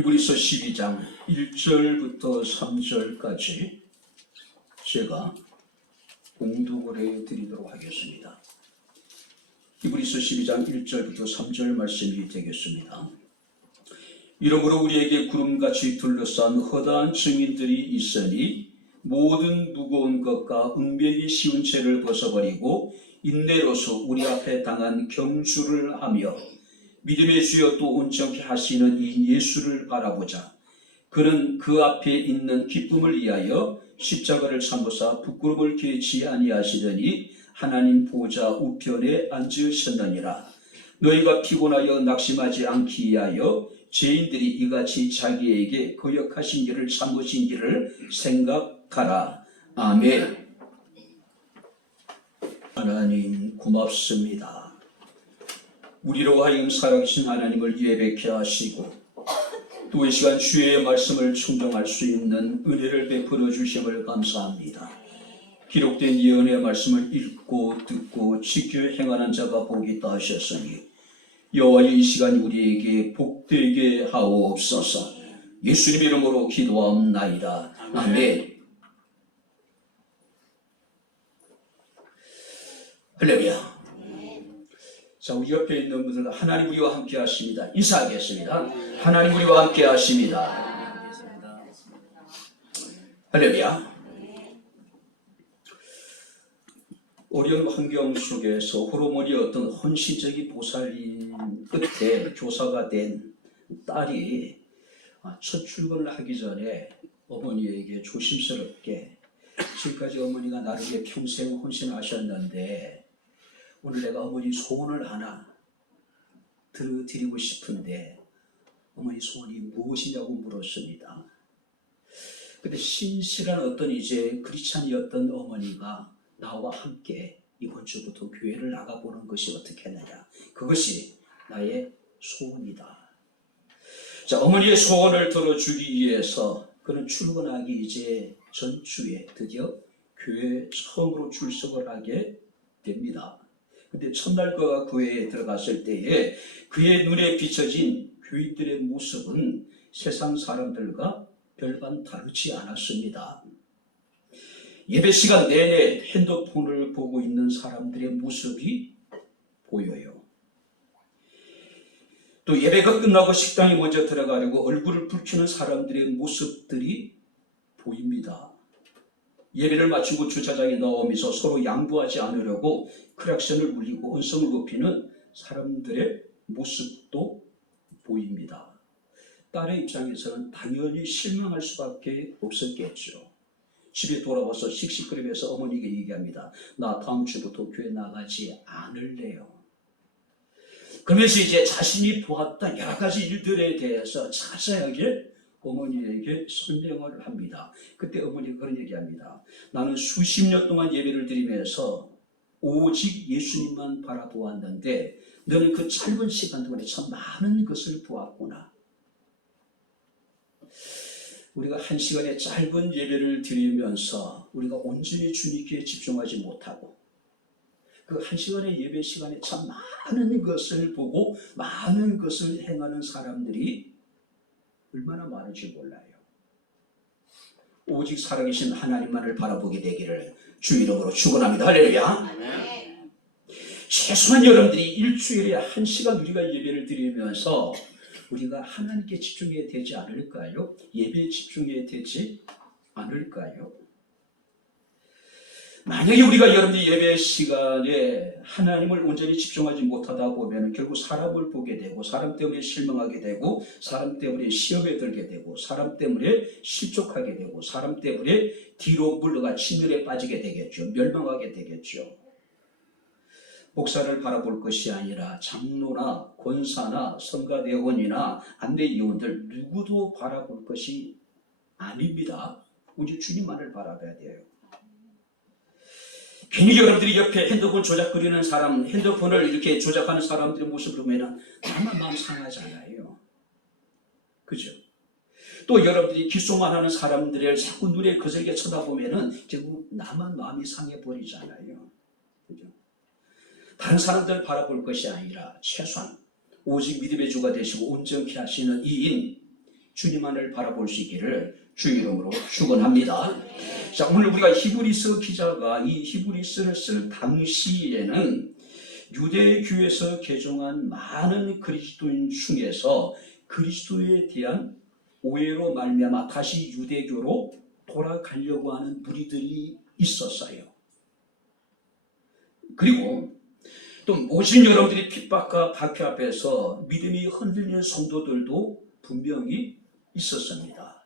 히브리서 12장 1절부터 3절까지 제가 공독을 해드리도록 하겠습니다. 히브리서 12장 1절부터 3절 말씀이 되겠습니다. 이러므로 우리에게 구름같이 둘러싼 허다한 증인들이 있으니 모든 무거운 것과 은밀히 쉬운 죄를 벗어버리고 인내로서 우리 앞에 당한 경주를 하며 믿음의 주여 또 온전케 하시는 이 예수를 바라보자. 그는 그 앞에 있는 기쁨을 위하여 십자가를 참으사 부끄러움을 개치 아니하시더니 하나님 보좌 우편에 앉으셨느니라. 너희가 피곤하여 낙심하지 않기 위하여 죄인들이 이같이 자기에게 거역하신 일을 참으신 일을 생각하라. 아멘. 하나님 고맙습니다. 우리로 하여금 살아계신 하나님을 예배케 하시고 또 이 시간 주의 말씀을 충정할 수 있는 은혜를 베풀어 주심을 감사합니다. 기록된 예언의 말씀을 읽고 듣고 지켜 행하는 자가 복이 있다 하셨으니 여호와의 이 시간 우리에게 복되게 하옵소서. 예수님 이름으로 기도하옵나이다. 아멘. 할렐루야. 자, 우리 옆에 있는 분들 하나님 우리와 함께 하십니다. 인사하겠습니다. 하나님 우리와 함께 하십니다. 할렐루야. 어려운 환경 속에서 호르몬이 어떤 헌신적인 보살인 끝에 교사가 된 딸이 첫 출근을 하기 전에 어머니에게 조심스럽게 지금까지 어머니가 나를 위해 평생 헌신하셨는데 오늘 내가 어머니 소원을 하나 들어드리고 싶은데 어머니 소원이 무엇이냐고 물었습니다. 근데 신실한 어떤 이제 크리스찬이었던 어머니가 나와 함께 이번 주부터 교회를 나가보는 것이 어떻겠느냐. 그것이 나의 소원이다. 자, 어머니의 소원을 들어주기 위해서 그는 출근하기 이제 전주에 드디어 교회에 처음으로 출석을 하게 됩니다. 근데 첫날 그가 교회에 들어갔을 때에 그의 눈에 비춰진 교인들의 모습은 세상 사람들과 별반 다르지 않았습니다. 예배 시간 내내 핸드폰을 보고 있는 사람들의 모습이 보여요. 또 예배가 끝나고 식당에 먼저 들어가려고 얼굴을 붉히는 사람들의 모습들이 보입니다. 예배를 마치고 주차장에 나오면서 서로 양보하지 않으려고 크락션을 울리고 언성을 높이는 사람들의 모습도 보입니다. 딸의 입장에서는 당연히 실망할 수밖에 없었겠죠. 집에 돌아와서 씩씩거리면서 어머니에게 얘기합니다. 나 다음 주부터 교회 나가지 않을래요. 그러면서 이제 자신이 보았던 여러 가지 일들에 대해서 자세하게 어머니에게 설명을 합니다. 그때 어머니가 그런 얘기합니다. 나는 수십 년 동안 예배를 드리면서 오직 예수님만 바라보았는데 너는 그 짧은 시간 동안에 참 많은 것을 보았구나. 우리가 한 시간의 짧은 예배를 드리면서 우리가 온전히 주님께 집중하지 못하고 그 한 시간의 예배 시간에 참 많은 것을 보고 많은 것을 행하는 사람들이 얼마나 많은지 몰라요. 오직 살아계신 하나님만을 바라보게 되기를 주 이름으로 축원합니다. 할렐루야. 최소한 여러분들이 일주일에 한 시간 우리가 예배를 드리면서 우리가 하나님께 집중해야 되지 않을까요? 예배에 집중해야 되지 않을까요? 만약에 우리가 여러분들이 예배 시간에 하나님을 온전히 집중하지 못하다 보면 결국 사람을 보게 되고 사람 때문에 실망하게 되고 사람 때문에 시험에 들게 되고 사람 때문에 실족하게 되고 사람 때문에 뒤로 물러가 침륜에 빠지게 되겠죠. 멸망하게 되겠죠. 목사를 바라볼 것이 아니라 장로나 권사나 성가대원이나 안내위원들 누구도 바라볼 것이 아닙니다. 우리 주님만을 바라봐야 돼요. 괜히 여러분들이 옆에 핸드폰 조작거리는 사람, 핸드폰을 이렇게 조작하는 사람들의 모습을 보면 나만 마음 상하잖아요. 그죠? 또 여러분들이 기소만 하는 사람들을 자꾸 눈에 거슬게 쳐다보면 결국 나만 마음이 상해버리잖아요. 그죠? 다른 사람들을 바라볼 것이 아니라 최소한 오직 믿음의 주가 되시고 온전케 하시는 이인 주님만을 바라볼 수 있기를 주 이름으로 축원합니다. 자, 오늘 우리가 히브리서 기자가 이 히브리서를 쓸 당시에는 유대교에서 개종한 많은 그리스도인 중에서 그리스도에 대한 오해로 말미암아 다시 유대교로 돌아가려고 하는 무리들이 있었어요. 그리고 또 모진 여러분들이 핍박과 박해 앞에서 믿음이 흔들리는 성도들도 분명히 있었습니다.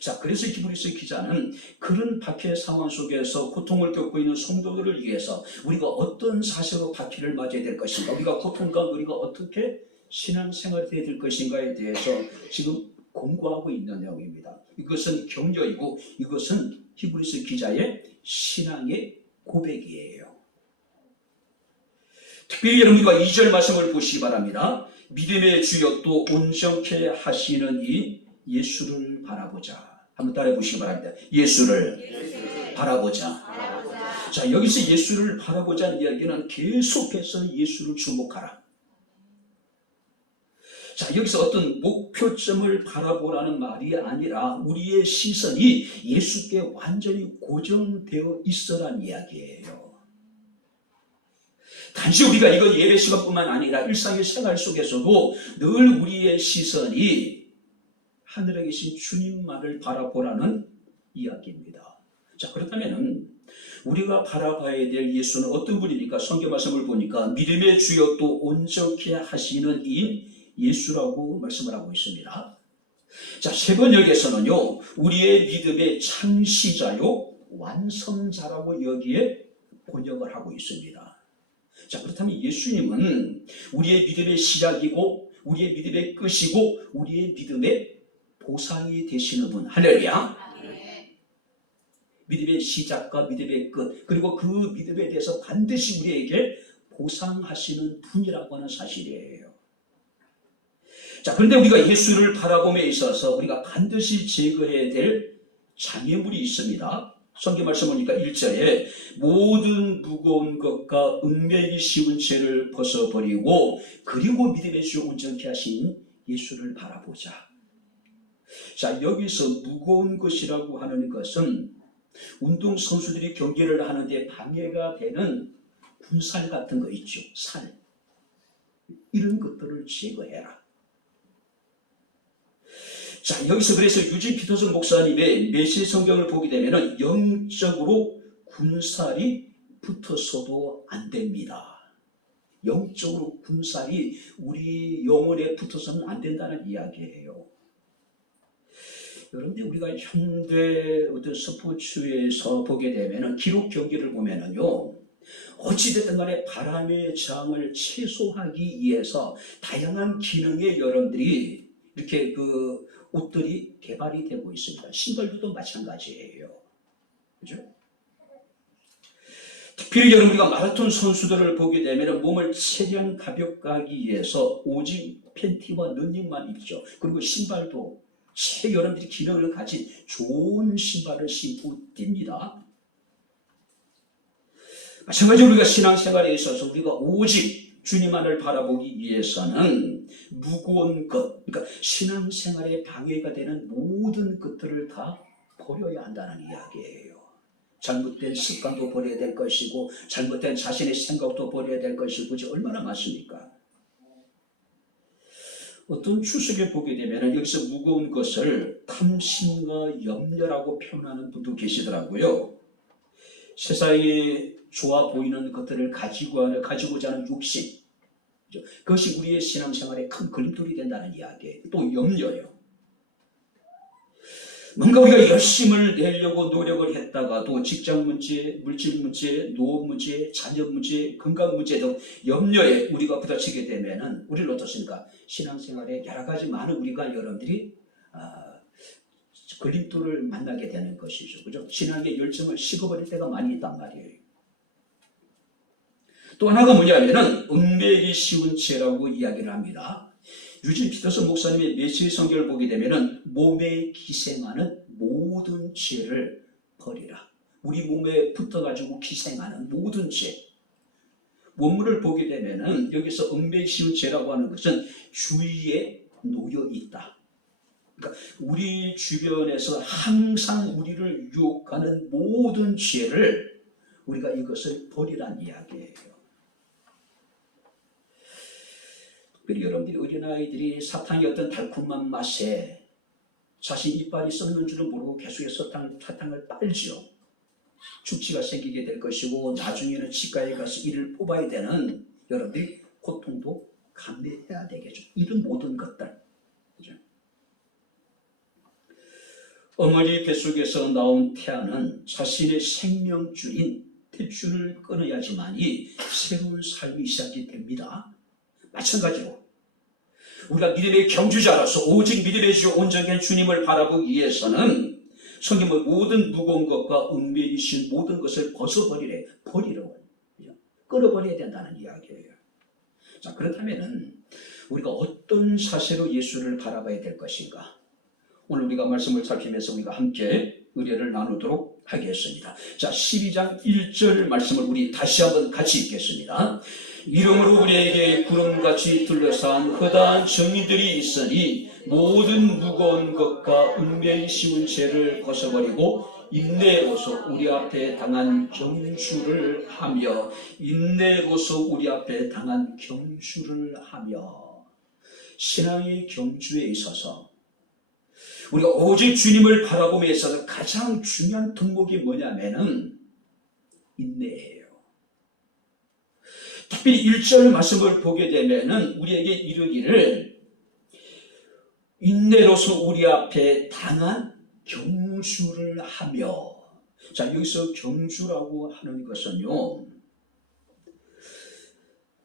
자, 그래서 히브리서 기자는 그런 박해 상황 속에서 고통을 겪고 있는 성도들을 위해서 우리가 어떤 자세로 박해를 맞아야 될 것인가, 우리가 고통과 우리가 어떻게 신앙생활이 해야 될 것인가에 대해서 지금 공부하고 있는 내용입니다. 이것은 격려이고 이것은 히브리서 기자의 신앙의 고백이에요. 특별히 여러분들과 2절 말씀을 보시기 바랍니다. 믿음의 주여 또 온전케 하시는 이 예수를 바라보자. 한번 따라해 보시기 바랍니다. 예수를 바라보자. 자, 여기서 예수를 바라보자는 이야기는 계속해서 예수를 주목하라. 자, 여기서 어떤 목표점을 바라보라는 말이 아니라 우리의 시선이 예수께 완전히 고정되어 있어라는 이야기예요. 단지 우리가 이거 예배 시간뿐만 아니라 일상의 생활 속에서도 늘 우리의 시선이 하늘에 계신 주님만을 바라보라는 이야기입니다. 자, 그렇다면 우리가 바라봐야 될 예수는 어떤 분입니까? 성경 말씀을 보니까 믿음의 주여 또 온전케 하시는 이 예수라고 말씀을 하고 있습니다. 자, 세 번역에서는요, 우리의 믿음의 창시자요 완성자라고 여기에 번역을 하고 있습니다. 자, 그렇다면 예수님은 우리의 믿음의 시작이고 우리의 믿음의 끝이고 우리의 믿음의 보상이 되시는 분. 할렐루야. 믿음의 시작과 믿음의 끝, 그리고 그 믿음에 대해서 반드시 우리에게 보상하시는 분이라고 하는 사실이에요. 자, 그런데 우리가 예수를 바라봄에 있어서 우리가 반드시 제거해야 될 장애물이 있습니다. 성경 말씀 보니까 1절에 모든 무거운 것과 얽매이기 쉬운 죄를 벗어버리고 그리고 믿음의 주 온전케 하신 예수를 바라보자. 자, 여기서 무거운 것이라고 하는 것은 운동선수들이 경기를 하는데 방해가 되는 군살 같은 거 있죠. 살. 이런 것들을 제거해라. 자, 여기서 그래서 유진 피터슨 목사님의 메시지 성경을 보게 되면 영적으로 군살이 붙어서도 안 됩니다. 영적으로 군살이 우리 영혼에 붙어서는 안 된다는 이야기예요. 여러분들 우리가 현대 어떤 스포츠에서 보게 되면 기록 경기를 보면은요, 어찌됐든 간에 바람의 저항을 최소화하기 위해서 다양한 기능의 여러분들이 이렇게 그 옷들이 개발이 되고 있습니다. 신발도 마찬가지예요. 그죠? 특별히 여러분 우리가 마라톤 선수들을 보게 되면 몸을 최대한 가볍게 하기 위해서 오직 팬티와 러닝만 입죠. 그리고 신발도 여러분들이 기능을 가진 좋은 신발을 신고 뜁니다. 마찬가지로 우리가 신앙생활에 있어서 우리가 오직 주님만을 바라보기 위해서는 무거운 것, 그러니까 신앙생활에 방해가 되는 모든 것들을 다 버려야 한다는 이야기예요. 잘못된 습관도 버려야 될 것이고 잘못된 자신의 생각도 버려야 될 것이고 얼마나 많습니까? 어떤 추석에 보게 되면 여기서 무거운 것을 탐심과 염려라고 표현하는 분도 계시더라고요. 세상에 좋아 보이는 것들을 가지고자 하는 욕심, 그것이 우리의 신앙생활에 큰 걸림돌이 된다는 이야기예요. 또 염려요. 뭔가 우리가 열심을 내려고 노력을 했다가도 직장 문제, 물질 문제, 노업 문제, 자녀 문제, 건강 문제 등 염려에 우리가 부딪히게 되면은 우리는 어떻습니까? 신앙생활에 여러 가지 많은 우리가 여러분들이 걸림돌을 만나게 되는 것이죠. 그죠? 신앙의 열정을 식어버릴 때가 많이 있단 말이에요. 또 하나가 뭐냐면은 얽매이기 쉬운 죄라고 이야기를 합니다. 유진 피터슨 목사님의 메시지 성경을 보게 되면은 몸에 기생하는 모든 죄를 버리라. 우리 몸에 붙어가지고 기생하는 모든 죄. 원문을 보게 되면은 여기서 얽매이기 쉬운 죄라고 하는 것은 주위에 놓여 있다. 그러니까 우리 주변에서 항상 우리를 유혹하는 모든 죄를 우리가 이것을 버리란 이야기예요. 특별히 여러분들이 어린아이들이 사탕의 어떤 달콤한 맛에 자신 이빨이 썩는 줄은 모르고 계속해서 사탕을 빨죠. 충치가 생기게 될 것이고 나중에는 치과에 가서 이를 뽑아야 되는 여러분들이 고통도 감내해야 되겠죠. 이런 모든 것들. 그죠? 어머니 뱃속에서 나온 태아는 자신의 생명줄인 탯줄을 끊어야지만이 새로운 삶이 시작이 됩니다. 마찬가지로 우리가 믿음의 경주자로서 오직 믿음의 주 온전한 주님을 바라보기 위해서는 성경의 모든 무거운 것과 은밀이신 모든 것을 버리라고 끊어버려야 된다는 이야기예요. 자, 그렇다면은 우리가 어떤 자세로 예수를 바라봐야 될 것인가? 오늘 우리가 말씀을 살피면서 우리가 함께 의뢰를 나누도록 하겠습니다. 자, 12장 1절 말씀을 우리 다시 한번 같이 읽겠습니다. 이름으로 우리에게 구름같이 둘러싼 허다한 정인들이 있으니 모든 무거운 것과 은밀히 씌운 죄를 벗어버리고 인내로서 우리 앞에 당한 경주를 하며 신앙의 경주에 있어서 우리가 오직 주님을 바라봄에 있어서 가장 중요한 덕목이 뭐냐면은 인내예요. 특별히 1절 말씀을 보게 되면은 우리에게 이르기를 인내로서 우리 앞에 당한 경주를 하며, 자, 여기서 경주라고 하는 것은요,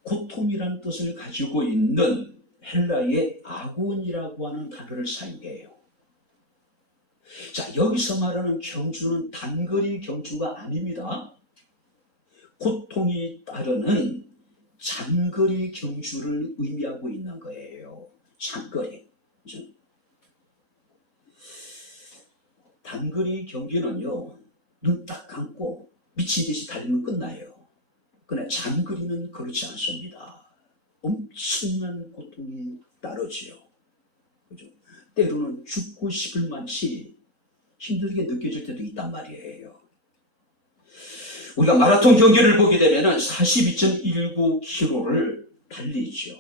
고통이라는 뜻을 가지고 있는 헬라의 아곤이라고 하는 단어를 사용해요. 자, 여기서 말하는 경주는 단거리 경주가 아닙니다. 고통이 따르는 장거리 경주를 의미하고 있는 거예요. 장거리. 그렇죠? 단거리 경기는요, 눈 딱 감고 미친 듯이 달리면 끝나요. 그러나 장거리는 그렇지 않습니다. 엄청난 고통이 따르지요. 그죠? 때로는 죽고 싶을 만치 힘들게 느껴질 때도 있단 말이에요. 우리가 마라톤 경기를 보게 되면 42.19km를 달리죠.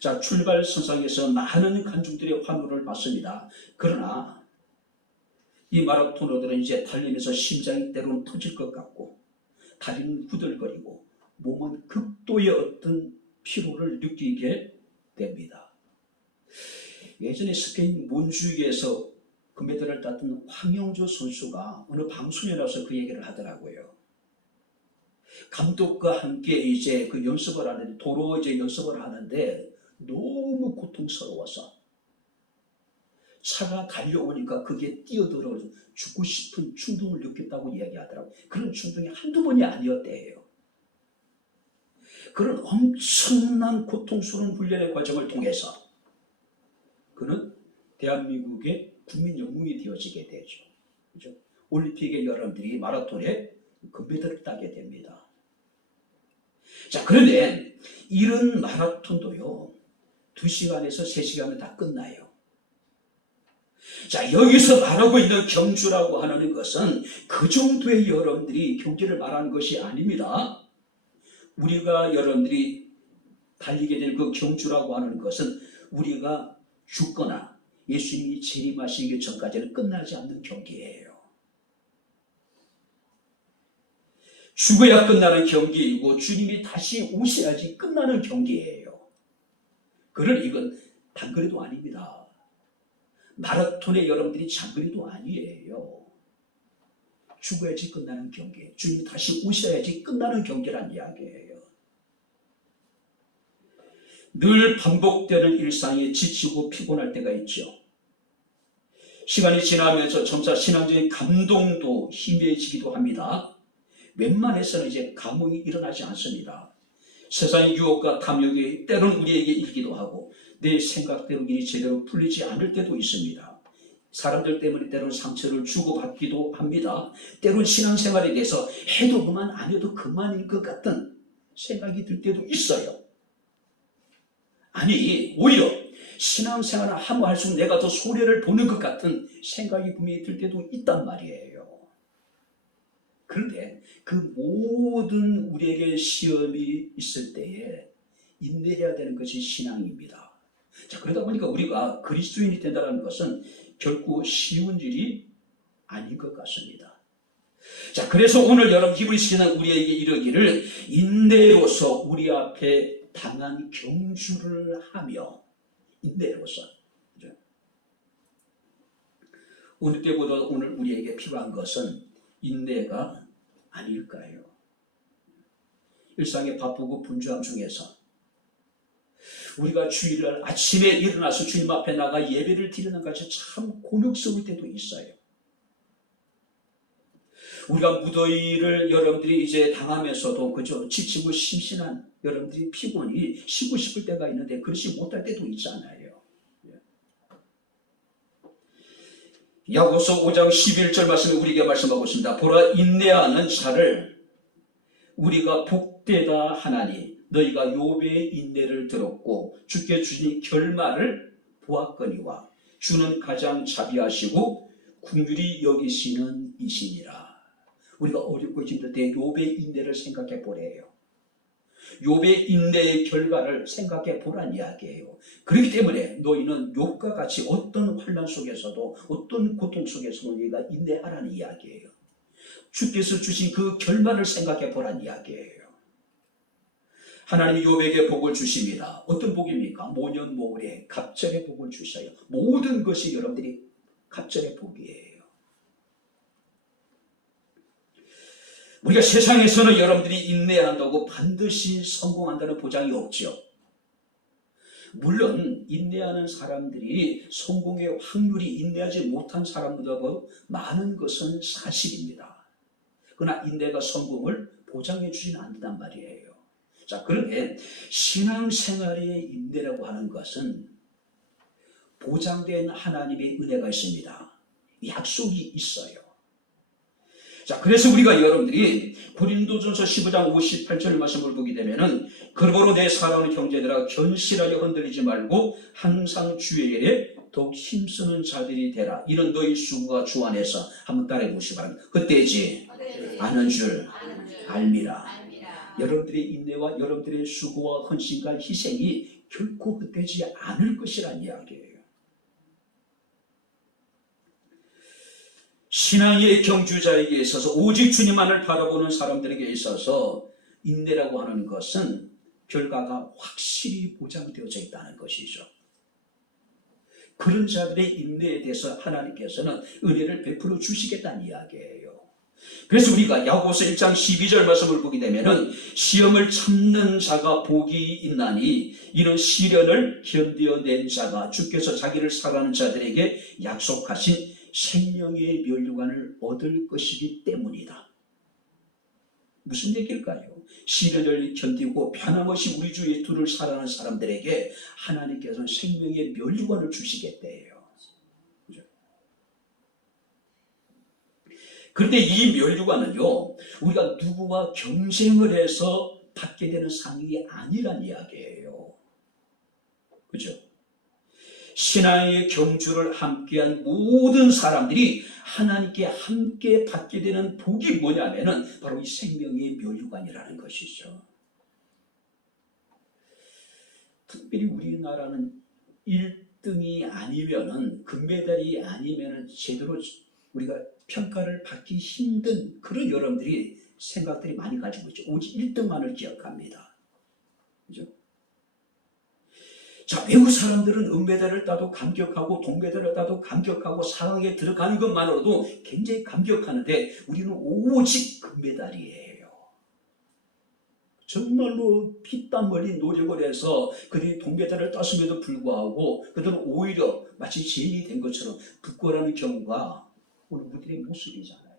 자, 출발 선상에서 많은 관중들의 환호를 받습니다. 그러나 이 마라토너들은 이제 달리면서 심장이 때로는 터질 것 같고 다리는 후들거리고 몸은 극도의 어떤 피로를 느끼게 됩니다. 예전에 스페인 몬주이에서 금메달을 땄던 황영조 선수가 어느 방송에 나와서 그 얘기를 하더라고요. 감독과 함께 이제 그 연습을 하는데, 도로 이제 연습을 하는데 너무 고통스러워서 차가 달려오니까 그게 뛰어들어 죽고 싶은 충동을 느꼈다고 이야기하더라고요. 그런 충동이 한두 번이 아니었대요. 그런 엄청난 고통스러운 훈련의 과정을 통해서 그는 대한민국의 국민 영웅이 되어지게 되죠. 그죠? 올림픽의 여러분들이 마라톤에 금메달을 따게 됩니다. 자, 그런데 이런 마라톤도요, 2시간에서 3시간은 다 끝나요. 자, 여기서 말하고 있는 경주라고 하는 것은 그 정도의 여러분들이 경기를 말하는 것이 아닙니다. 우리가 여러분들이 달리게 될 그 경주라고 하는 것은 우리가 죽거나 예수님이 재림하시기 전까지는 끝나지 않는 경기예요. 죽어야 끝나는 경기이고 주님이 다시 오셔야지 끝나는 경기예요. 그러나 이건 단거리도 아닙니다. 마라톤의 여러분들이 장거리도 아니에요. 죽어야지 끝나는 경기, 주님이 다시 오셔야지 끝나는 경기란 이야기예요. 늘 반복되는 일상에 지치고 피곤할 때가 있죠. 시간이 지나면서 점차 신앙적인 감동도 희미해지기도 합니다. 웬만해서는 이제 감흥이 일어나지 않습니다. 세상의 유혹과 탐욕이 때로는 우리에게 있기도 하고 내 생각대로 일이 제대로 풀리지 않을 때도 있습니다. 사람들 때문에 때로는 상처를 주고받기도 합니다. 때로는 신앙생활에 대해서 해도 그만 안 해도 그만일 것 같은 생각이 들 때도 있어요. 아니, 오히려 신앙생활을 하면 할수록 내가 더 손해를 보는 것 같은 생각이 분명히 들 때도 있단 말이에요. 그런데 그 모든 우리에게 시험이 있을 때에 인내해야 되는 것이 신앙입니다. 자, 그러다 보니까 우리가 그리스도인이 된다는 것은 결코 쉬운 일이 아닌 것 같습니다. 자, 그래서 오늘 여러분 히브리서는 우리에게 이르기를 인내로서 우리 앞에 당한 경주를 하며, 인내로서. 어느 때보다 오늘 우리에게 필요한 것은 인내가 아닐까요? 일상의 바쁘고 분주함 중에서 우리가 주일날 아침에 일어나서 주님 앞에 나가 예배를 드리는 것이 참 곤욕스러울 때도 있어요. 우리가 무더위를 여러분들이 이제 당하면서도 그저 지치고 심신한 여러분들이 피곤이 쉬고 싶을 때가 있는데 그렇지 못할 때도 있잖아요. 야고보서 5장 11절 말씀을 우리에게 말씀하고 있습니다. 보라, 인내하는 자를 우리가 복되다 하나니 너희가 욥의 인내를 들었고 주께 주신 결말을 보았거니와 주는 가장 자비하시고 긍휼히 여기시는 이시니라. 우리가 어렵고 힘들 때 욥의 인내를 생각해 보래요. 욥의 인내의 결과를 생각해 보란 이야기예요. 그렇기 때문에 너희는 욥과 같이 어떤 환난 속에서도 어떤 고통 속에서도 너희가 인내하라는 이야기예요. 주께서 주신 그 결말을 생각해 보란 이야기예요. 하나님이 욥에게 복을 주십니다. 어떤 복입니까? 모년모을에 갑절의 복을 주셔요. 모든 것이 여러분들이 갑절의 복이에요. 우리가 세상에서는 여러분들이 인내한다고 반드시 성공한다는 보장이 없죠. 물론 인내하는 사람들이 성공의 확률이 인내하지 못한 사람보다 많은 것은 사실입니다. 그러나 인내가 성공을 보장해 주지는 않는단 말이에요. 자, 그런데 신앙생활의 인내라고 하는 것은 보장된 하나님의 은혜가 있습니다. 약속이 있어요. 자, 그래서 우리가 여러분들이 고린도전서 15장 58절 말씀을 보게 되면은 그러므로 내 사랑하는 형제들아 견실하게 흔들리지 말고 항상 주의 일에 더욱 힘쓰는 자들이 되라. 이는 너희 수고가 주 안에서 한번 따라해 보시기 바랍니다. 헛되지 않은 줄 알미라. 여러분들의 인내와 여러분들의 수고와 헌신과 희생이 결코 헛되지 않을 것이란 이야기예요. 신앙의 경주자에게 있어서 오직 주님만을 바라보는 사람들에게 있어서 인내라고 하는 것은 결과가 확실히 보장되어져 있다는 것이죠. 그런 자들의 인내에 대해서 하나님께서는 은혜를 베풀어 주시겠다는 이야기예요. 그래서 우리가 야고보서 1장 12절 말씀을 보게 되면은 시험을 참는 자가 복이 있나니 이런 시련을 견뎌낸 자가 주께서 자기를 사랑하는 자들에게 약속하신 생명의 면류관을 얻을 것이기 때문이다. 무슨 얘기일까요? 시련을 견디고 변함없이 우리 주 예수를 사랑하는 사람들에게 하나님께서는 생명의 면류관을 주시겠대요. 그죠? 그런데 이 면류관은요, 우리가 누구와 경쟁을 해서 받게 되는 상이 아니란 이야기예요. 그죠? 신앙의 경주를 함께한 모든 사람들이 하나님께 함께 받게 되는 복이 뭐냐면은 바로 이 생명의 면류관이라는 것이죠. 특별히 우리나라는 1등이 아니면은 금메달이 아니면은 제대로 우리가 평가를 받기 힘든 그런 여러분들이 생각들이 많이 가지고 있죠. 오직 1등만을 기억합니다. 그죠? 자, 외국 사람들은 은메달을 따도 감격하고 동메달을 따도 감격하고 4강에 들어가는 것만으로도 굉장히 감격하는데 우리는 오직 금메달이에요. 정말로 피땀 흘린 노력을 해서 그들이 동메달을 땄음에도 불구하고 그들은 오히려 마치 죄인이 된 것처럼 부끄러워하는 경우가 오늘 우리들의 모습이잖아요.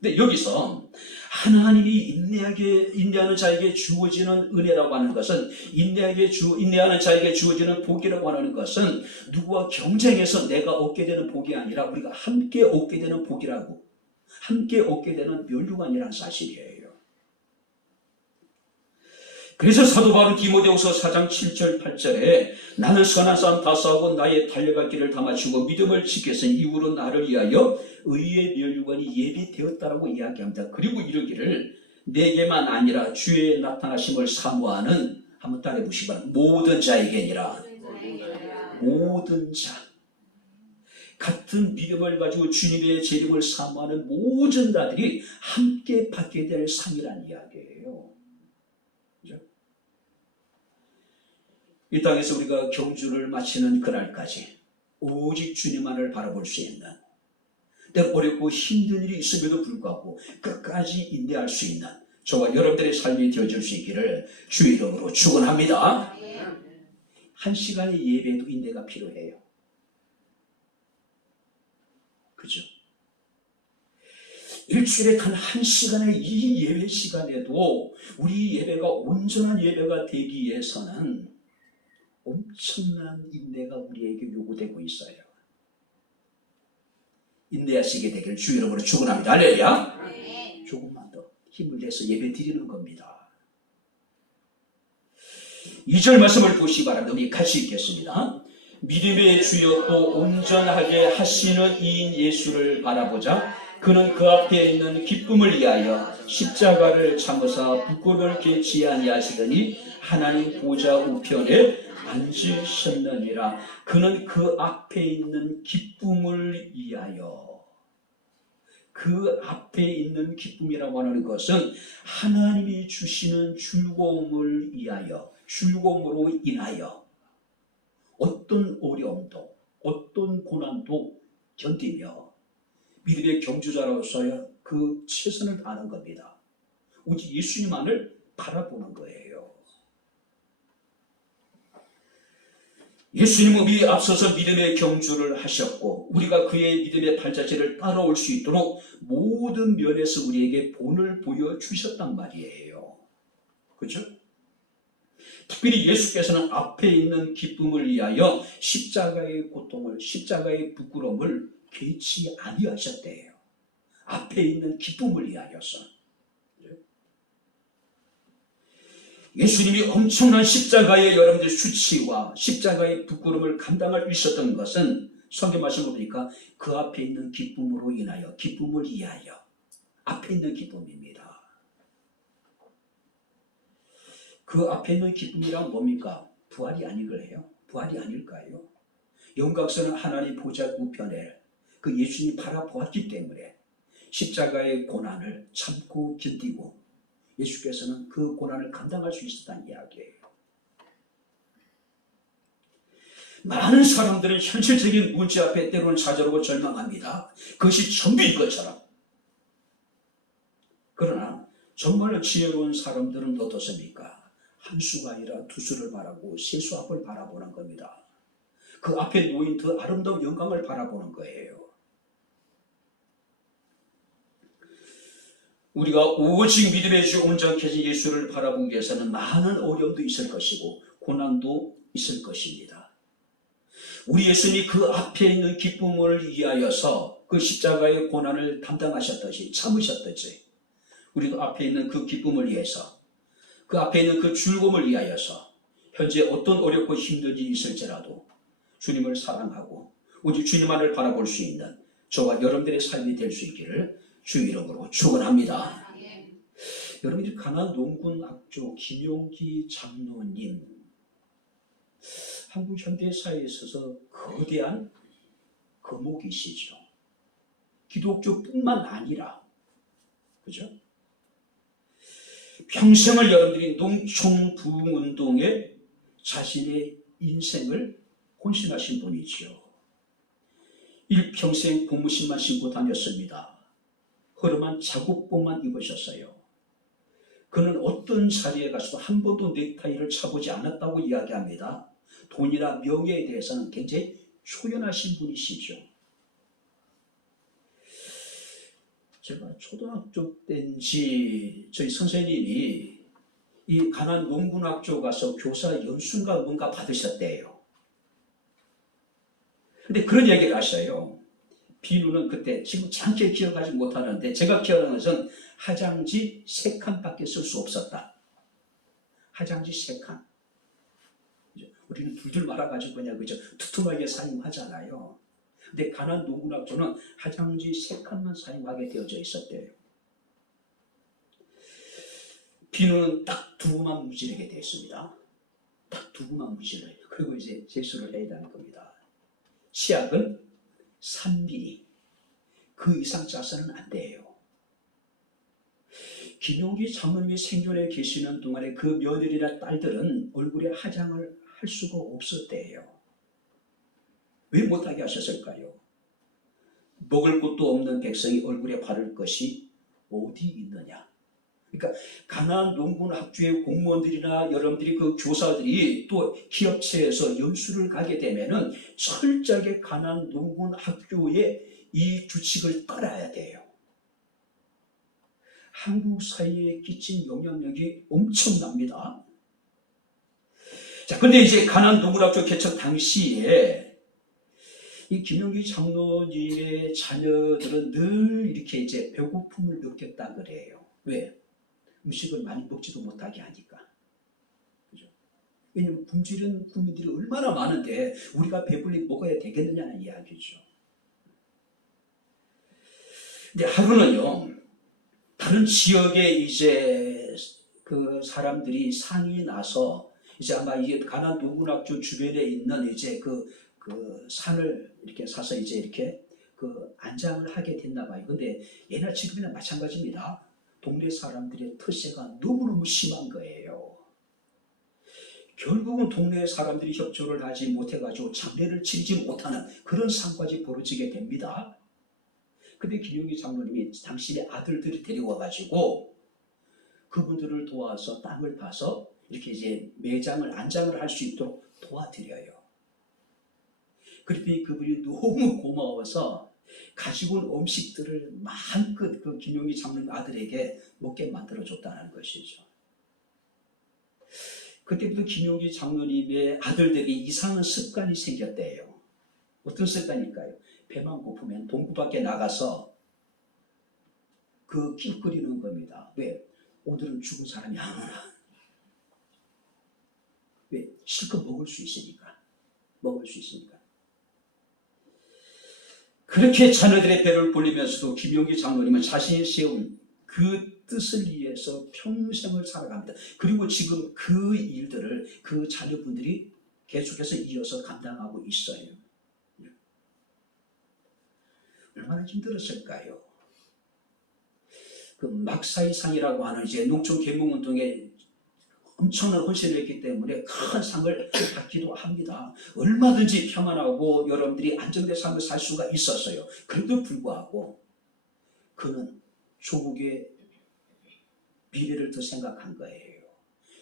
근데 여기서 하나님이 인내하는 자에게 주어지는 은혜라고 하는 것은 인내하는 자에게 주어지는 복이라고 하는 것은 누구와 경쟁해서 내가 얻게 되는 복이 아니라 우리가 함께 얻게 되는 복이라고, 함께 얻게 되는 면류관이라는 사실이에요. 그래서 사도 바울은 디모데후서 4장 7절 8절에 나는 선한 싸움 다 싸우고 나의 달려갈 길을 다 마치고 믿음을 지켰으니 이후로 나를 위하여 의의 면류관이 예비되었다라고 이야기합니다. 그리고 이르기를 내게만 아니라 주의 나타나심을 사모하는, 한번 따라해 보시기 바랍니다. 모든 자에게니라. 모든 자. 같은 믿음을 가지고 주님의 재림을 사모하는 모든 자들이 함께 받게 될 상이라는 이야기예요. 그죠? 이 땅에서 우리가 경주를 마치는 그날까지 오직 주님만을 바라볼 수 있는, 때로 어렵고 힘든 일이 있음에도 불구하고 끝까지 인내할 수 있는 저와 여러분들의 삶이 되어질 수 있기를 주 이름으로 축원합니다. 한 시간의 예배도 인내가 필요해요. 그죠? 일주일에 단 한 시간의 이 예배 시간에도 우리 예배가 온전한 예배가 되기 위해서는 엄청난 인내가 우리에게 요구되고 있어요. 인내하시게 되기를 주 이름으로 축원합니다. 할렐루야. 네. 조금만 더 힘을 내서 예배 드리는 겁니다. 2절 말씀을 보시기 바랍니다. 우리 같이 읽겠습니다. 믿음의 주여 또 온전하게 하시는 이인 예수를 바라보자. 그는 그 앞에 있는 기쁨을 위하여 십자가를 참으사 부끄러움을 개치 아니하시더니 하나님 보좌 우편에 앉으셨느니라. 그는 그 앞에 있는 기쁨을 위하여. 그 앞에 있는 기쁨이라고 하는 것은 하나님이 주시는 즐거움을 위하여, 즐거움으로 인하여 어떤 어려움도 어떤 고난도 견디며 믿음의 경주자로서야 그 최선을 다하는 겁니다. 오직 예수님만을 바라보는 거예요. 예수님은 우리 앞서서 믿음의 경주를 하셨고 우리가 그의 믿음의 발자취를 따라올 수 있도록 모든 면에서 우리에게 본을 보여주셨단 말이에요. 그렇죠? 특별히 예수께서는 앞에 있는 기쁨을 위하여 십자가의 고통을, 십자가의 부끄러움을 개치 아니하셨대요. 앞에 있는 기쁨을 위하여서. 예수님이 엄청난 십자가의 여러분들 수치와 십자가의 부끄러움을 감당할 수 있었던 것은 성경 말씀을 보니까 그 앞에 있는 기쁨으로 인하여, 기쁨을 위하여, 앞에 있는 기쁨입니다. 그 앞에 있는 기쁨이란 뭡니까? 부활이 아니걸요? 부활이 아닐까요? 영광스러운 하나님 보좌 우편에 그 예수님이 바라보았기 때문에 십자가의 고난을 참고 견디고 예수께서는 그 고난을 감당할 수 있었다는 이야기예요. 많은 사람들은 현실적인 문제 앞에 때로는 좌절하고 절망합니다. 그것이 전부인 것처럼. 그러나 정말로 지혜로운 사람들은 어떻습니까? 한 수가 아니라 두 수를 바라고 세 수 앞을 바라보는 겁니다. 그 앞에 놓인 더 아름다운 영광을 바라보는 거예요. 우리가 오직 믿음의 주 온전케 하신 예수를 바라보기 위해서는 많은 어려움도 있을 것이고 고난도 있을 것입니다. 우리 예수님이 그 앞에 있는 기쁨을 위하여서 그 십자가의 고난을 담당하셨듯이, 참으셨듯이 우리도 앞에 있는 그 기쁨을 위해서, 그 앞에 있는 그 즐거움을 위하여서 현재 어떤 어렵고 힘든 일이 있을지라도 주님을 사랑하고 오직 주님만을 바라볼 수 있는 저와 여러분들의 삶이 될 수 있기를 주 이름으로 축원합니다. 여러분들이 강한 농군악조 김용기 장로님, 한국 현대사에 있어서 거대한 거목이시죠. 기독교뿐만 아니라, 그죠? 평생을 여러분들이 농촌 부흥운동에 자신의 인생을 헌신하신 분이지요. 일평생 고무신만 신고 다녔습니다. 허름한 작업복만 입으셨어요. 그는 어떤 자리에 가서도 한 번도 넥타이를 차보지 않았다고 이야기합니다. 돈이나 명예에 대해서는 굉장히 초연하신 분이시죠. 제가 초등학교 때인지 저희 선생님이 이 가난 농군학교 가서 교사 연수인가 뭔가 받으셨대요. 근데 그런 얘기를 하셔요. 비누는 그때 지금 잠시 기억하지 못하는데 제가 기억하는 것은 화장지 3칸밖에 쓸 수 없었다. 화장지 3칸. 우리는 둘둘 말아가지고 그냥 그저 두툼하게 사용하잖아요. 근데 가나안 농군학교는 화장지 3칸만 사용하게 되어져 있었대요. 비누는 딱 2부만 무질하게 되어 있습니다. 딱 2부만 무질해요. 그리고 이제 제수를 해야 하는 겁니다. 치약은 3mm. 그 이상 짜서는 안 돼요. 김용기 장로님이 생존해 계시는 동안에 그 며느리나 딸들은 얼굴에 화장을 할 수가 없었대요. 왜 못하게 하셨을까요? 먹을 것도 없는 백성이 얼굴에 바를 것이 어디 있느냐. 그러니까 가나안 농군 학교의 공무원들이나 여러분들이 그 교사들이 또 기업체에서 연수를 가게 되면은 철저하게 가나안 농군 학교의 이 규칙을 따라야 돼요. 한국 사회에 끼친 영향력이 엄청납니다. 자, 근데 이제 가나안 농군학교 개척 당시에 이 김용기 장로님의 자녀들은 늘 이렇게 이제 배고픔을 느꼈다 그래요. 왜? 음식을 많이 먹지도 못하게 하니까. 그죠? 왜냐면 굶주린 국민들이 얼마나 많은데 우리가 배불리 먹어야 되겠느냐는 이야기죠. 근데 하루는요, 다른 지역에 이제 그 사람들이 상이 나서 이제 아마 이게 가나안 농군학교 주변에 있는 이제 그 산을 이렇게 사서 이제 이렇게 그 안장을 하게 됐나 봐요. 근데 옛날 지금이나 마찬가지입니다. 동네 사람들의 텃세가 너무너무 심한 거예요. 결국은 동네 사람들이 협조를 하지 못해가지고 장례를 치르지 못하는 그런 상까지 벌어지게 됩니다. 근데 김용기 장로님이 당신의 아들들이 데려와가지고 그분들을 도와서 땅을 파서 이렇게 이제 매장을 안장을 할 수 있도록 도와드려요. 그랬더니 그분이 너무 고마워서 가지고 온 음식들을 마음껏 그 김용기 장로님 아들에게 먹게 만들어줬다는 것이죠. 그때부터 김용기 장로님의 아들들이 이상한 습관이 생겼대요. 어떤 습관일까요? 배만 고프면 동구 밖에 나가서 그 길 끓이는 겁니다. 왜? 오늘은 죽은 사람이 안 오나. 왜? 실컷 먹을 수 있으니까. 먹을 수 있으니까. 그렇게 자녀들의 배를 불리면서도 김용기 장로님은 자신이 세운 그 뜻을 위해서 평생을 살아갑니다. 그리고 지금 그 일들을 그 자녀분들이 계속해서 이어서 감당하고 있어요. 얼마나 힘들었을까요? 그 막사이 상이라고 하는 이제 농촌 계몽운동에 엄청난 헌신을 했기 때문에 큰 상을 받기도 합니다. 얼마든지 평안하고 여러분들이 안정된 삶을 살 수가 있었어요. 그래도 불구하고 그는 조국의 미래를 더 생각한 거예요.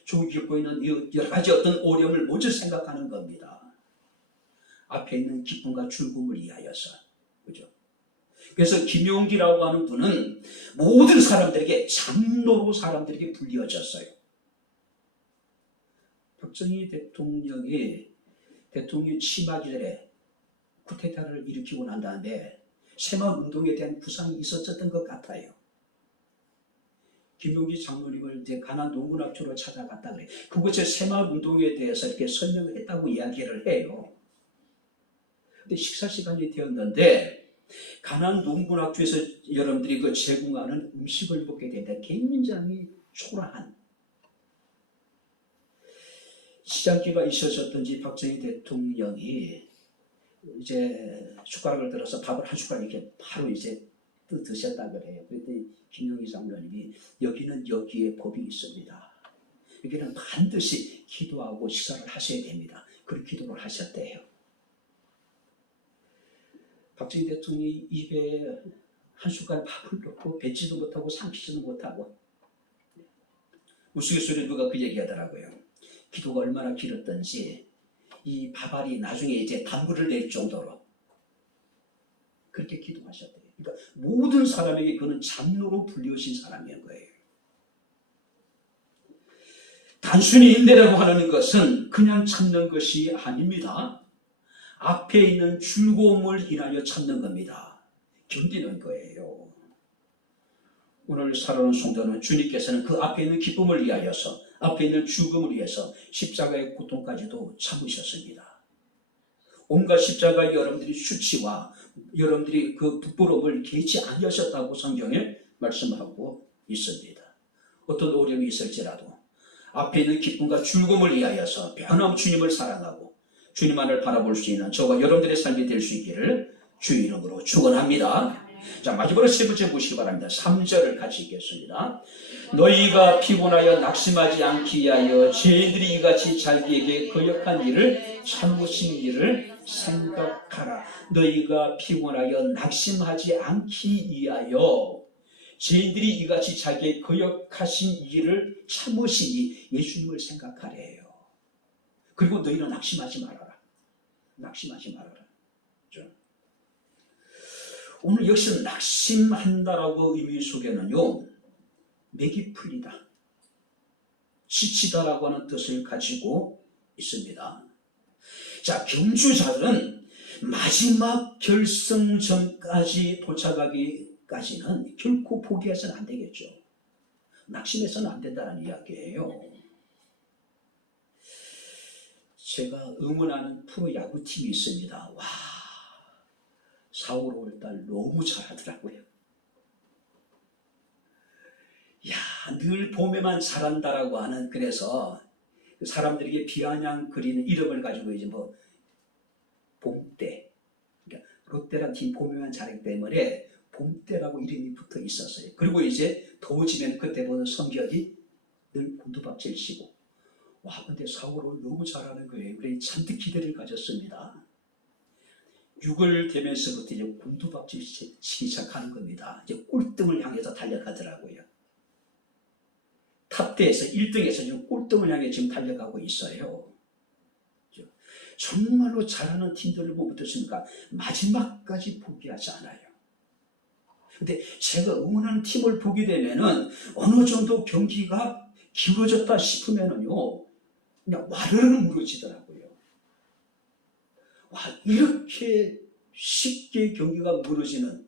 조국이 겪고 있는 여러 가지 어떤 어려움을 먼저 생각하는 겁니다. 앞에 있는 기쁨과 즐거움을 위하여서. 그죠? 그래서 김용기라고 하는 분은 모든 사람들에게 장로로 사람들에게 불리어졌어요. 박정희 대통령이 대통령 취임하기 전에 쿠데타를 일으키고 난 다음에 새마을운동에 대한 구상이 있었던 것 같아요. 김용기 장로님을 이제 가나안 농군학교로 찾아갔다 그래. 그곳에 새마을운동에 대해서 이렇게 설명을 했다고 이야기를 해요. 근데 식사 시간이 되었는데 가나안 농군학교에서 여러분들이 그 제공하는 음식을 먹게 된다. 굉장히 초라한 시장기가 있어졌던지 박정희 대통령이 이제 숟가락을 들어서 밥을 한 숟가락 이렇게 바로 이제 드셨다 그래요. 그랬더니 김용기 장로님이 여기는 여기에 법이 있습니다. 여기는 반드시 기도하고 식사를 하셔야 됩니다. 그렇게 기도를 하셨대요. 박정희 대통령이 입에 한 숟갈 밥을 넣고 뱉지도 못하고 삼키지도 못하고 우스갯소리로 누가 그 얘기하더라고요. 기도가 얼마나 길었던지 이 밥알이 나중에 이제 단물을 낼 정도로 그렇게 기도하셨대요. 그러니까 모든 사람에게 그는 장로로 불리우신 사람인 거예요. 단순히 인내라고 하는 것은 그냥 참는 것이 아닙니다. 앞에 있는 즐거움을 인하여 참는 겁니다. 견디는 거예요. 오늘 살아오는 성도는 주님께서는 그 앞에 있는 기쁨을 위하여서 앞에 있는 죽음을 위해서 십자가의 고통까지도 참으셨습니다. 온갖 십자가의 여러분들이 수치와 여러분들이 그 부끄러움을 개치 아니하셨다고 성경에 말씀하고 있습니다. 어떤 어려움이 있을지라도 앞에 있는 기쁨과 즐거움을 위하여서 변함없이 주님을 사랑하고 주님만을 바라볼 수 있는 저와 여러분들의 삶이 될 수 있기를 주의 이름으로 축원합니다. 자, 마지막으로 세 번째 보시기 바랍니다. 3절을 같이 읽겠습니다. 너희가 피곤하여 낙심하지 않기 위하여 죄인들이 이같이 자기에게 거역한 일을 참으신 일을 생각하라. 너희가 피곤하여 낙심하지 않기 위하여 죄인들이 이같이 자기의 거역하신 일을 참으시니 예수님을 생각하래요. 그리고 너희는 낙심하지 말아라. 낙심하지 말아라. 오늘 역시 낙심한다라고 의미 속에는요, 맥이 풀리다, 지치다라고 하는 뜻을 가지고 있습니다. 자, 경주자들은 마지막 결승점까지 도착하기까지는 결코 포기해서는 안 되겠죠. 낙심해서는 안 된다는 이야기예요. 제가 응원하는 프로야구팀이 있습니다. 와, 4월 5월달 너무 잘하더라고요. 야, 늘 봄에만 잘한다라고 하는, 그래서 사람들에게 비아냥 그리는 이름을 가지고 이제 뭐 봄때, 그러니까 롯데란 팀 봄에만 잘하기 때문에 봄때라고 이름이 붙어 있었어요. 그리고 이제 더워지면 그때보다 성격이 늘 곤두박질 치고, 와, 근데 4월 5월 너무 잘하는 거예요. 그래 잔뜩 기대를 가졌습니다. 6월 되면서부터 이제 곤두박질 치기 시작하는 겁니다. 이제 꼴등을 향해서 달려가더라고요. 탑대에서 1등에서 지금 꼴등을 향해 지금 달려가고 있어요. 정말로 잘하는 팀들을 보면 어떻습니까? 마지막까지 포기하지 않아요. 근데 제가 응원하는 팀을 보게 되면은 어느 정도 경기가 기울어졌다 싶으면은요, 그냥 와르르 무너지더라고요. 와, 이렇게 쉽게 경기가 무너지는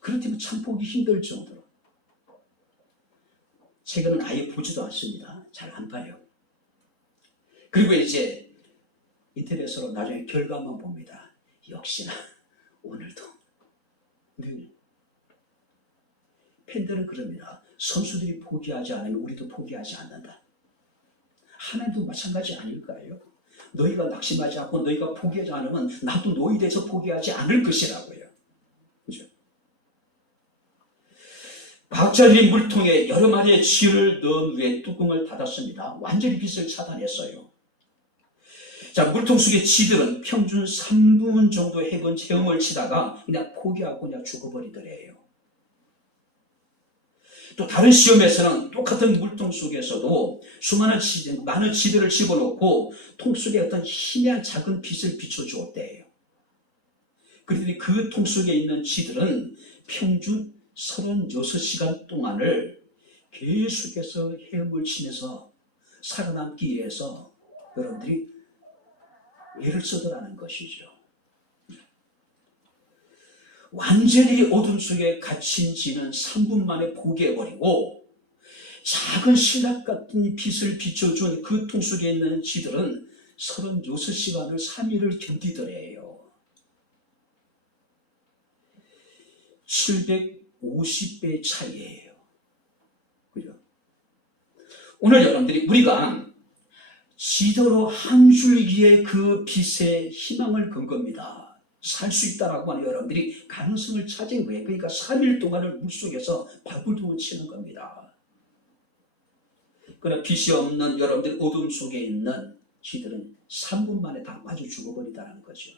그런 팀은 참 보기 힘들 정도로. 최근은 아예 보지도 않습니다. 잘 안 봐요. 그리고 이제 인터넷으로 나중에 결과만 봅니다. 역시나 오늘도 늘 팬들은 그럽니다. 선수들이 포기하지 않으면 우리도 포기하지 않는다. 하나님도 마찬가지 아닐까요? 너희가 낙심하지 않고 너희가 포기하지 않으면 나도 너희 돼서 포기하지 않을 것이라고요. 그죠? 과학자들이 물통에 여러 마리의 쥐를 넣은 후에 뚜껑을 닫았습니다. 완전히 빛을 차단했어요. 자, 물통 속의 쥐들은 평균 3분 정도 해본 체험을 치다가 그냥 포기하고 그냥 죽어버리더래요. 또 다른 시험에서는 똑같은 물통 속에서도 많은 쥐들을 집어넣고 통 속에 어떤 희미한 작은 빛을 비춰주었대요. 그랬더니 그 통 속에 있는 쥐들은 평균 36시간 동안을 계속해서 헤엄을 치면서 살아남기 위해서 여러분들이 애를 쓰더라는 것이죠. 완전히 어둠 속에 갇힌 쥐는 3분 만에 포기해버리고 작은 신락 같은 빛을 비춰준 그 통 속에 있는 쥐들은 36시간을 3일을 견디더래요. 750배의 차이예요. 그죠? 오늘 여러분들이 우리가 지도로 한 줄기의 그 빛에 희망을 건 겁니다. 살 수 있다라고 하는 여러분들이 가능성을 찾은 거예요. 그러니까 3일 동안을 물속에서 발굴동을 치는 겁니다. 그러나 빛이 없는 여러분들 어둠 속에 있는 쥐들은 3분 만에 다 빠져 죽어버리다는 거죠.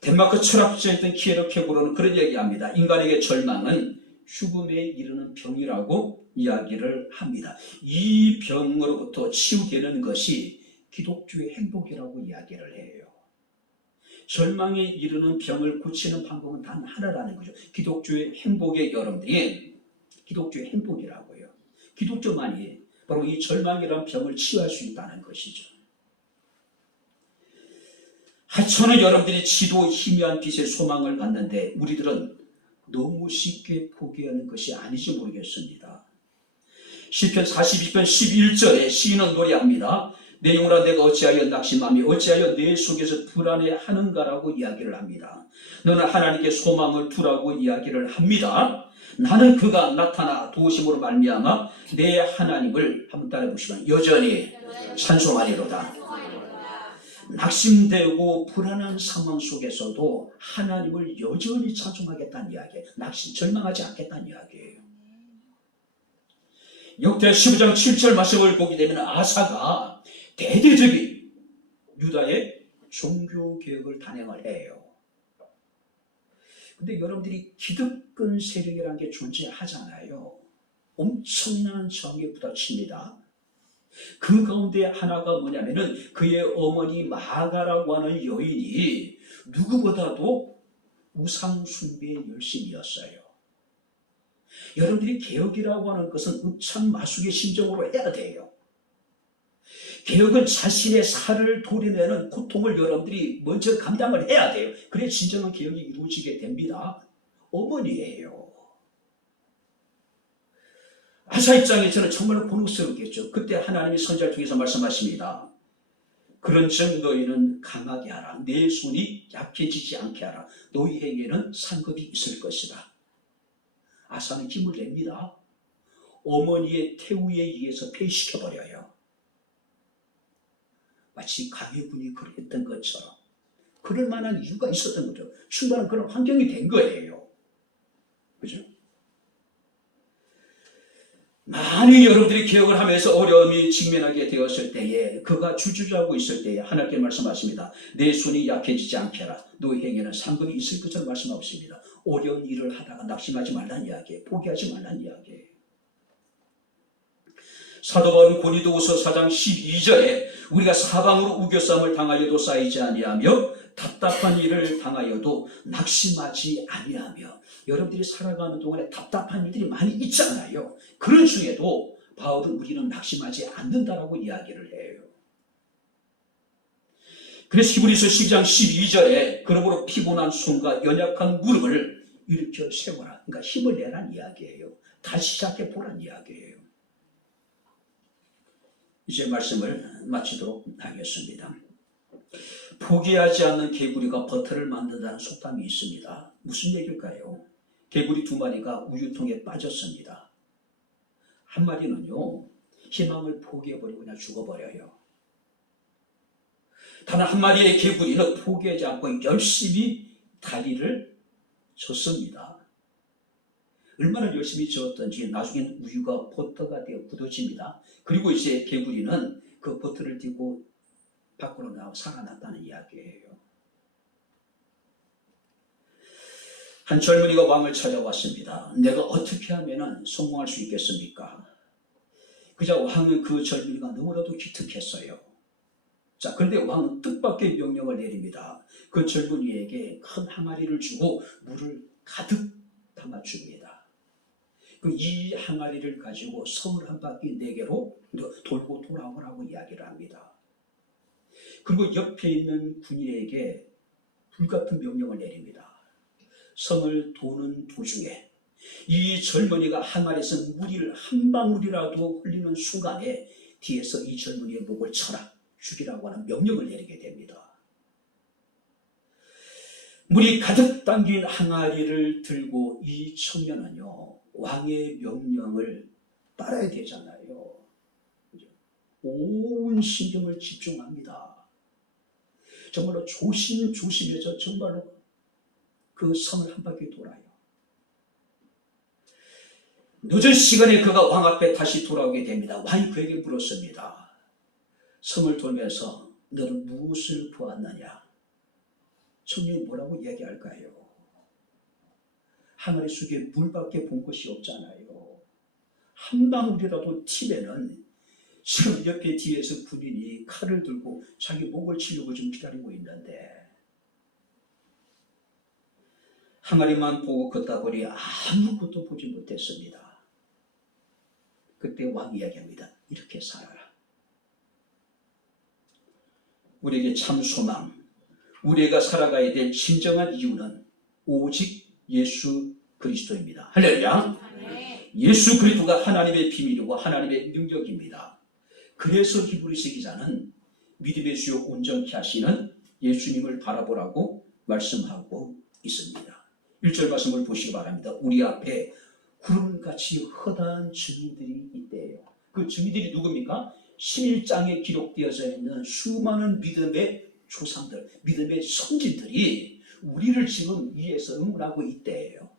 덴마크 철학자였던 키에르 케고르는 그런 얘기합니다. 인간에게 절망은 죽음에 이르는 병이라고 이야기를 합니다. 이 병으로부터 치유되는 것이 기독교의 행복이라고 이야기를 해요. 절망에 이르는 병을 고치는 방법은 단 하나라는 거죠. 기독교의 행복의 여러분들이 기독교의 행복이라고요. 기독교만이 바로 이 절망이라는 병을 치유할 수 있다는 것이죠. 하찮은 여러분들이 지도 희미한 빛의 소망을 갖는데 우리들은 너무 쉽게 포기하는 것이 아닌지 모르겠습니다. 시편 42편 11절에 시인은 노래합니다. 내 영혼아 내가 어찌하여 낙심하며 어찌하여 내 속에서 불안해하는가라고 이야기를 합니다. 너는 하나님께 소망을 두라고 이야기를 합니다. 나는 그가 나타나 도우심으로 말미암아 내 하나님을 한번 따라해보시면 여전히 찬송하리로다. 낙심되고 불안한 상황 속에서도 하나님을 여전히 찬송하겠다는 이야기예요. 절망하지 않겠다는 이야기예요. 역대 15장 7절 말씀을 보게 되면 아사가 대대적인 유다의 종교개혁을 단행을 해요. 근데 여러분들이 기득권 세력이라는 게 존재하잖아요. 엄청난 정에 부딪힙니다. 그 가운데 하나가 뭐냐면은 그의 어머니 마가라고 하는 여인이 누구보다도 우상 숭배의 열심이었어요. 여러분들이 개혁이라고 하는 것은 읍참마숙의 심정으로 해야 돼요. 개혁은 자신의 살을 도려내는 고통을 여러분들이 먼저 감당을 해야 돼요. 그래야 진정한 개혁이 이루어지게 됩니다. 어머니예요. 아사 입장에서는 정말로 곤혹스럽겠죠. 그때 하나님이 선지자를 통해서 말씀하십니다. 그런즉 너희는 강하게 하라. 내 손이 약해지지 않게 하라. 너희에게는 상급이 있을 것이다. 아사는 힘을 냅니다. 어머니의 태우에 의해서 폐시켜버려요. 마치 강해군이 그랬던 것처럼 그럴 만한 이유가 있었던 거죠. 충분한 그런 환경이 된 거예요. 그죠? 많이 여러분들이 개혁을 하면서 어려움이 직면하게 되었을 때에 그가 주저하고 있을 때에 하나님께 말씀하십니다. 내 손이 약해지지 않게 하라. 너희에게는 상급이 있을 것처럼 말씀하고 있습니다. 어려운 일을 하다가 낙심하지 말라는 이야기예요. 포기하지 말라는 이야기예요. 사도 바울은 고린도후서 4장 12절에 우리가 사방으로 우겨싸움을 당하여도 쌓이지 아니하며 답답한 일을 당하여도 낙심하지 아니하며 여러분들이 살아가는 동안에 답답한 일들이 많이 있잖아요. 그런 중에도 바울은 우리는 낙심하지 않는다라고 이야기를 해요. 그래서 히브리서 10장 12절에 그러므로 피곤한 손과 연약한 무릎을 일으켜 세워라. 그러니까 힘을 내란 이야기예요. 다시 시작해 보란 이야기예요. 이제 말씀을 마치도록 하겠습니다. 포기하지 않는 개구리가 버터를 만든다는 속담이 있습니다. 무슨 얘기일까요? 개구리 2마리가 우유통에 빠졌습니다. 한 마리는요, 희망을 포기해버리고 그냥 죽어버려요. 단 한 마리의 개구리는 포기하지 않고 열심히 다리를 젓습니다. 얼마나 열심히 저었던지 나중에는 우유가 버터가 되어 굳어집니다. 그리고 이제 개구리는 그 버터를 띠고 밖으로 나와 살아났다는 이야기예요. 한 젊은이가 왕을 찾아왔습니다. 내가 어떻게 하면 성공할 수 있겠습니까? 그자 왕은 그 젊은이가 너무나도 기특했어요. 자, 그런데 왕은 뜻밖의 명령을 내립니다. 그 젊은이에게 큰 항아리를 주고 물을 가득 담아줍니다. 이 항아리를 가지고 성을 한 바퀴 4개로 돌고 돌아오라고 이야기를 합니다. 그리고 옆에 있는 군인에게 불같은 명령을 내립니다. 성을 도는 도중에 이 젊은이가 항아리에서 물이 한 방울이라도 흘리는 순간에 뒤에서 이 젊은이의 목을 쳐라, 죽이라고 하는 명령을 내리게 됩니다. 물이 가득 담긴 항아리를 들고 이 청년은요, 왕의 명령을 따라야 되잖아요. 온 신경을 집중합니다. 정말로 조심해서 정말로 그 성을 한 바퀴 돌아요. 늦은 시간에 그가 왕 앞에 다시 돌아오게 됩니다. 왕이 그에게 물었습니다. 성을 돌면서 너는 무엇을 보았느냐? 청년이 뭐라고 얘기할까요? 항아리 속에 물밖에 본 것이 없잖아요. 한 방울이라도 튀면은 지금 옆에 뒤에서 군인이 칼을 들고 자기 목을 치려고 지금 기다리고 있는데 항아리만 보고 걷다 보니 아무것도 보지 못했습니다. 그때 왕이 이야기합니다. 이렇게 살아라. 우리에게 참 소망, 우리가 살아가야 될 진정한 이유는 오직 예수 그리스도입니다. 할렐루야. 예수 그리스도가 하나님의 비밀이고 하나님의 능력입니다. 그래서 히브리서 기자는 믿음의 주요 온전케 하시는 예수님을 바라보라고 말씀하고 있습니다. 1절 말씀을 보시기 바랍니다. 우리 앞에 구름같이 허다한 증인들이 있대요. 그 증인들이 누굽니까? 11장에 기록되어져 있는 수많은 믿음의 조상들, 믿음의 선진들이 우리를 지금 위에서 응원하고 있대요.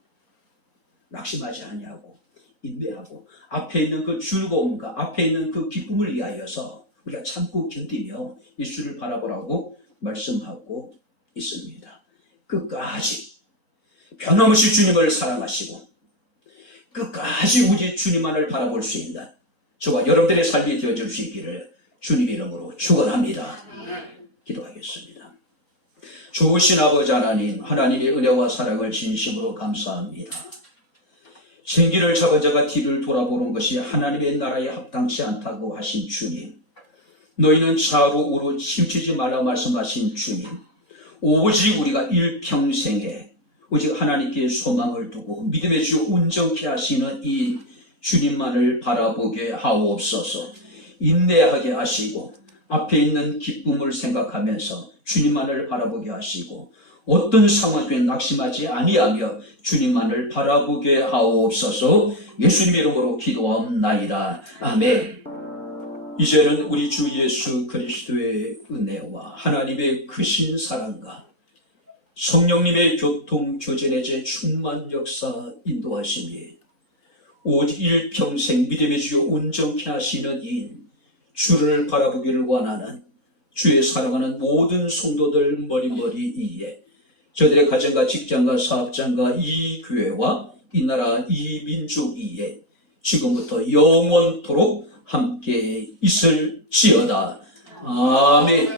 낙심하지 아니하고 인내하고 앞에 있는 그 즐거움과 앞에 있는 그 기쁨을 위하여서 우리가 참고 견디며 예수를 바라보라고 말씀하고 있습니다. 끝까지 변함없이 주님을 사랑하시고 끝까지 우리 주님만을 바라볼 수 있는 저와 여러분들의 삶이 되어줄 수 있기를 주님 이름으로 축원합니다. 기도하겠습니다. 좋으신 아버지 하나님, 하나님의 은혜와 사랑을 진심으로 감사합니다. 생기를 잡은 자가 뒤를 돌아보는 것이 하나님의 나라에 합당치 않다고 하신 주님, 너희는 좌로 우로 치우치지 말라 말씀하신 주님, 오직 우리가 일평생에 오직 하나님께 소망을 두고 믿음의 주 온전케 하시는 이 주님만을 바라보게 하옵소서. 인내하게 하시고 앞에 있는 기쁨을 생각하면서 주님만을 바라보게 하시고 어떤 상황에 낙심하지 아니하며 주님만을 바라보게 하옵소서. 예수님의 이름으로 기도하옵나이다. 아멘. 이제는 우리 주 예수 그리스도의 은혜와 하나님의 크신 사랑과 성령님의 교통 교제의 제 충만 역사 인도하심이 오직 일평생 믿음의 주여 온전케 하시는 이인 주를 바라보기를 원하는 주의 사랑하는 모든 성도들 머리머리 이에 저들의 가정과 직장과 사업장과 이 교회와 이 나라 이 민족 이에 지금부터 영원토록 함께 있을지어다. 아멘.